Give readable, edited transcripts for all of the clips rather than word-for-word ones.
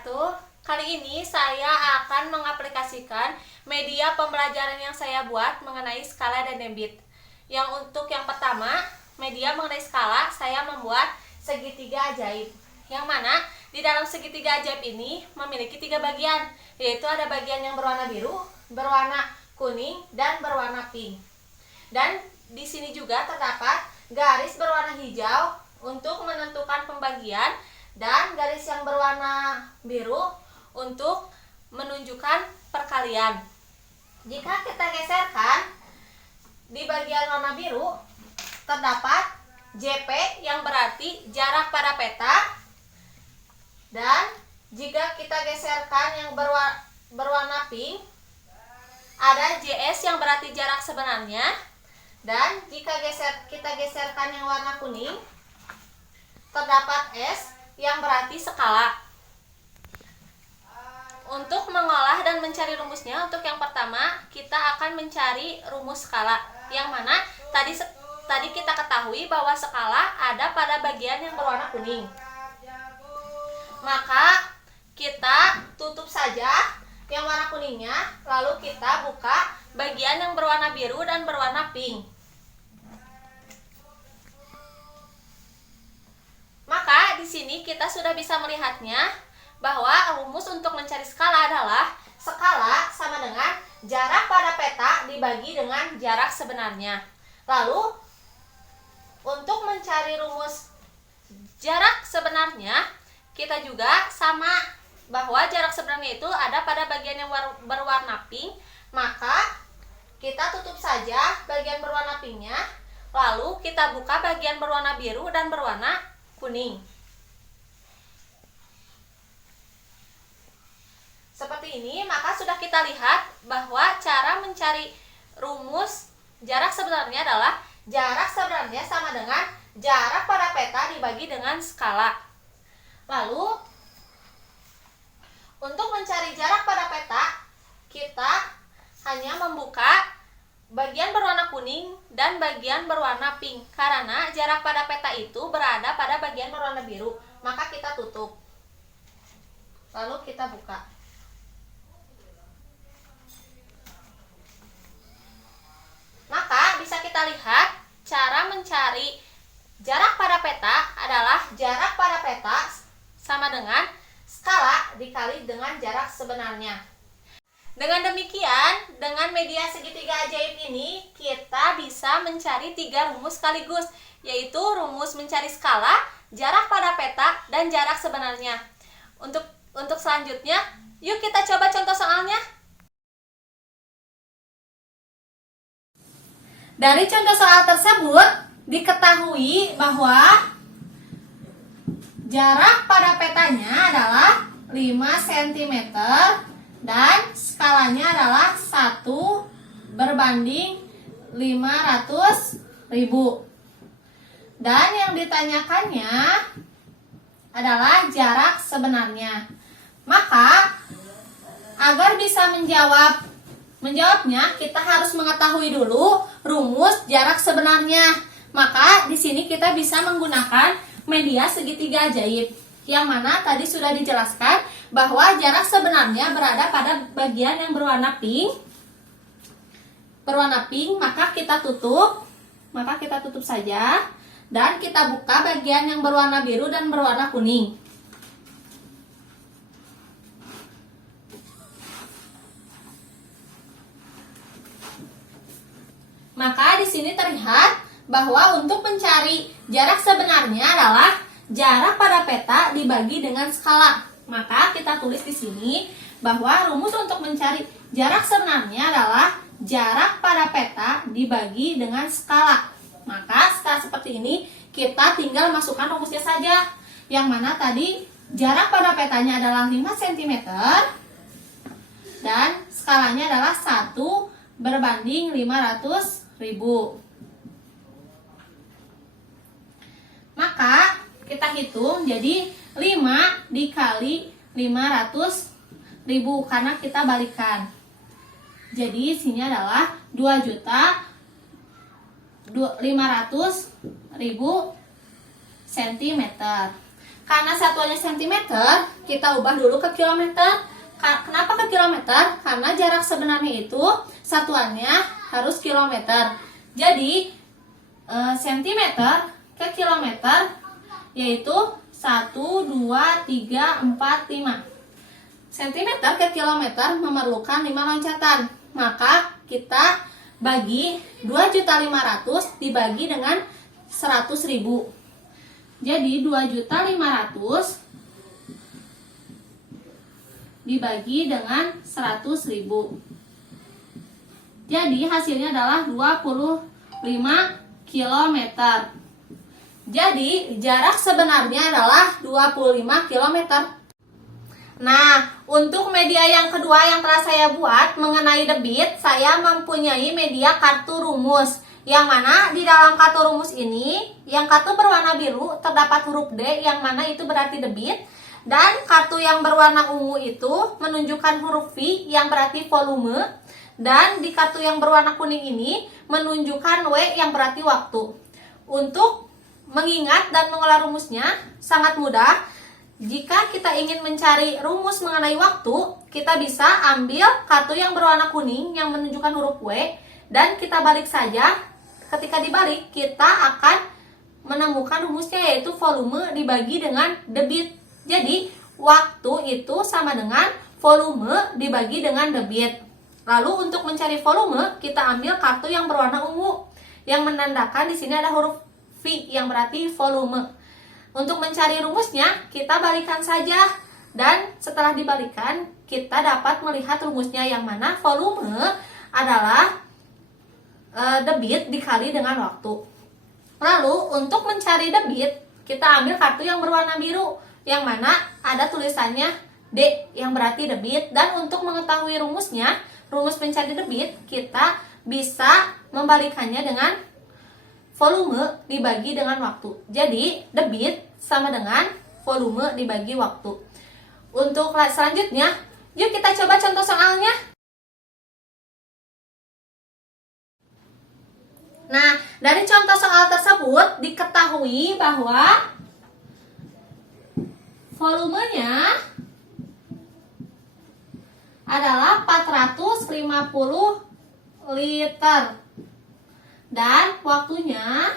wabarakatuh. Kali ini saya akan mengaplikasikan media pembelajaran yang saya buat mengenai skala dan debit. Untuk yang pertama, media mengenai skala, saya membuat segitiga ajaib. Yang mana di dalam segitiga ajaib ini memiliki 3 bagian, yaitu ada bagian yang berwarna biru, berwarna kuning, dan berwarna pink. Dan di sini juga terdapat garis berwarna hijau untuk menentukan pembagian, dan garis yang berwarna biru untuk menunjukkan perkalian. Jika kita geserkan di bagian warna biru, terdapat JP yang berarti jarak pada peta, dan jika kita geserkan yang berwarna pink, ada JS yang berarti jarak sebenarnya, dan jika kita geserkan yang warna kuning, terdapat S yang berarti skala. Untuk mengolah dan mencari rumusnya, untuk yang pertama kita akan mencari rumus skala, yang mana tadi kita ketahui bahwa skala ada pada bagian yang berwarna kuning. Maka kita tutup saja yang warna kuningnya, lalu kita buka bagian yang berwarna biru dan berwarna pink. Maka di sini kita sudah bisa melihatnya bahwa rumus untuk mencari skala adalah skala sama dengan jarak pada peta dibagi dengan jarak sebenarnya. Lalu untuk mencari rumus jarak sebenarnya, kita juga sama bahwa jarak sebenarnya itu ada pada bagian yang berwarna pink. Maka kita tutup saja bagian berwarna pinknya, lalu kita buka bagian berwarna biru dan berwarna kuning. Seperti ini, maka sudah kita lihat bahwa cara mencari rumus jarak sebenarnya adalah jarak sebenarnya sama dengan jarak pada peta dibagi dengan skala. Lalu untuk mencari jarak pada peta, kita hanya membuka bagian berwarna kuning dan bagian berwarna pink, karena jarak pada peta itu berada pada bagian berwarna biru. Maka kita tutup, lalu kita buka. Maka bisa kita lihat cara mencari jarak pada peta adalah jarak pada peta sama dengan skala dikali dengan jarak sebenarnya. Dengan demikian, dengan media segitiga ajaib ini, kita bisa mencari 3 rumus sekaligus, yaitu rumus mencari skala, jarak pada peta, dan jarak sebenarnya. Untuk selanjutnya, yuk kita coba contoh soalnya. Dari contoh soal tersebut, diketahui bahwa jarak pada petanya adalah 5 cm dan skalanya adalah 1 berbanding 500.000. Dan yang ditanyakannya adalah jarak sebenarnya. Maka agar bisa menjawabnya, kita harus mengetahui dulu rumus jarak sebenarnya. Maka di sini kita bisa menggunakan media segitiga ajaib, yang mana tadi sudah dijelaskan bahwa jarak sebenarnya berada pada bagian yang berwarna pink. Maka kita tutup saja, dan kita buka bagian yang berwarna biru dan berwarna kuning. Maka di sini terlihat bahwa untuk mencari jarak sebenarnya adalah jarak pada peta dibagi dengan skala. Maka kita tulis di sini bahwa rumus untuk mencari jarak sebenarnya adalah jarak pada peta dibagi dengan skala. Maka setelah seperti ini, kita tinggal masukkan rumusnya saja. Yang mana tadi jarak pada petanya adalah 5 cm dan skalanya adalah 1 berbanding 500.000. Maka kita hitung, jadi 5 dikali 500.000 karena kita balikan. Jadi isinya adalah 2.500.000 cm. Karena satuannya cm, kita ubah dulu ke kilometer. Kenapa ke kilometer? Karena jarak sebenarnya itu satuannya harus kilometer. Jadi cm ke kilometer yaitu 1, 2, 3, 4, 5. Cm ke kilometer memerlukan 5 loncatan. Maka kita bagi 2.500.000 dibagi dengan 100.000. Jadi 2.500.000 dibagi dengan 100.000. Jadi hasilnya adalah 25 km. Jadi jarak sebenarnya adalah 25 km. Nah, untuk media yang kedua yang telah saya buat mengenai debit, saya mempunyai media kartu rumus. Yang mana di dalam kartu rumus ini, yang kartu berwarna biru terdapat huruf D, yang mana itu berarti debit. Dan kartu yang berwarna ungu itu menunjukkan huruf V, yang berarti volume. Dan di kartu yang berwarna kuning ini menunjukkan W, yang berarti waktu. Untuk mengingat dan mengolah rumusnya sangat mudah. Jika kita ingin mencari rumus mengenai waktu, kita bisa ambil kartu yang berwarna kuning yang menunjukkan huruf W dan kita balik saja. Ketika dibalik, kita akan menemukan rumusnya, yaitu volume dibagi dengan debit. Jadi, waktu itu sama dengan volume dibagi dengan debit. Lalu untuk mencari volume, kita ambil kartu yang berwarna ungu yang menandakan di sini ada huruf V yang berarti volume. Untuk mencari rumusnya, kita balikan saja. Dan setelah dibalikan, kita dapat melihat rumusnya, yang mana volume adalah debit dikali dengan waktu. Lalu untuk mencari debit, kita ambil kartu yang berwarna biru, yang mana ada tulisannya D yang berarti debit. Dan untuk mengetahui rumusnya, rumus mencari debit, kita bisa membalikannya dengan volume dibagi dengan waktu. Jadi debit sama dengan volume dibagi waktu. Untuk selanjutnya, yuk kita coba contoh soalnya. Nah, dari contoh soal tersebut diketahui bahwa volumenya adalah 450 liter dan waktunya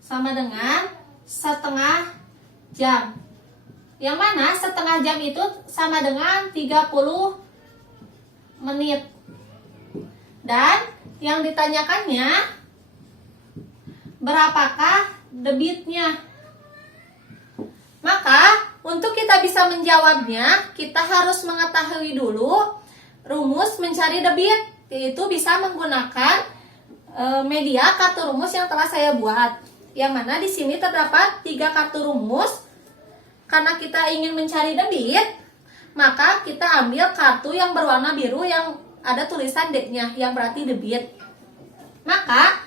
sama dengan setengah jam. Yang mana setengah jam itu sama dengan 30 menit. Dan yang ditanyakannya, berapakah debitnya? Maka untuk kita bisa menjawabnya, kita harus mengetahui dulu rumus mencari debit, yaitu bisa menggunakan media kartu rumus yang telah saya buat. Yang mana di sini terdapat 3 kartu rumus. Karena kita ingin mencari debit, maka kita ambil kartu yang berwarna biru yang ada tulisan D-nya, yang berarti debit. Maka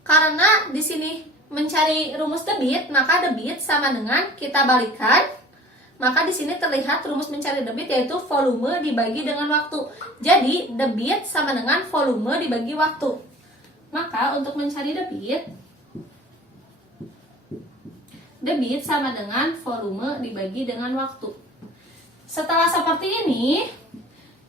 karena di sini mencari rumus debit, maka debit sama dengan kita balikan. Maka di sini terlihat rumus mencari debit yaitu volume dibagi dengan waktu. Jadi debit sama dengan volume dibagi waktu. Maka untuk mencari debit sama dengan volume dibagi dengan waktu. Setelah seperti ini,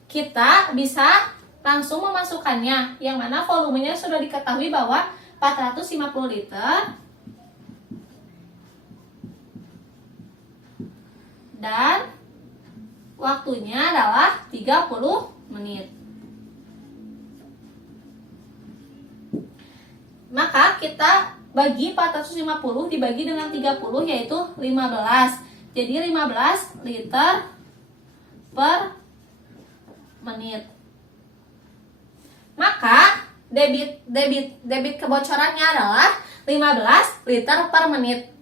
kita bisa langsung memasukkannya, yang mana volumenya sudah diketahui bahwa 450 liter dan waktunya adalah 30 menit. Maka kita bagi 450 dibagi dengan 30 yaitu 15. Jadi 15 liter per menit. Maka debit kebocorannya adalah 15 liter per menit.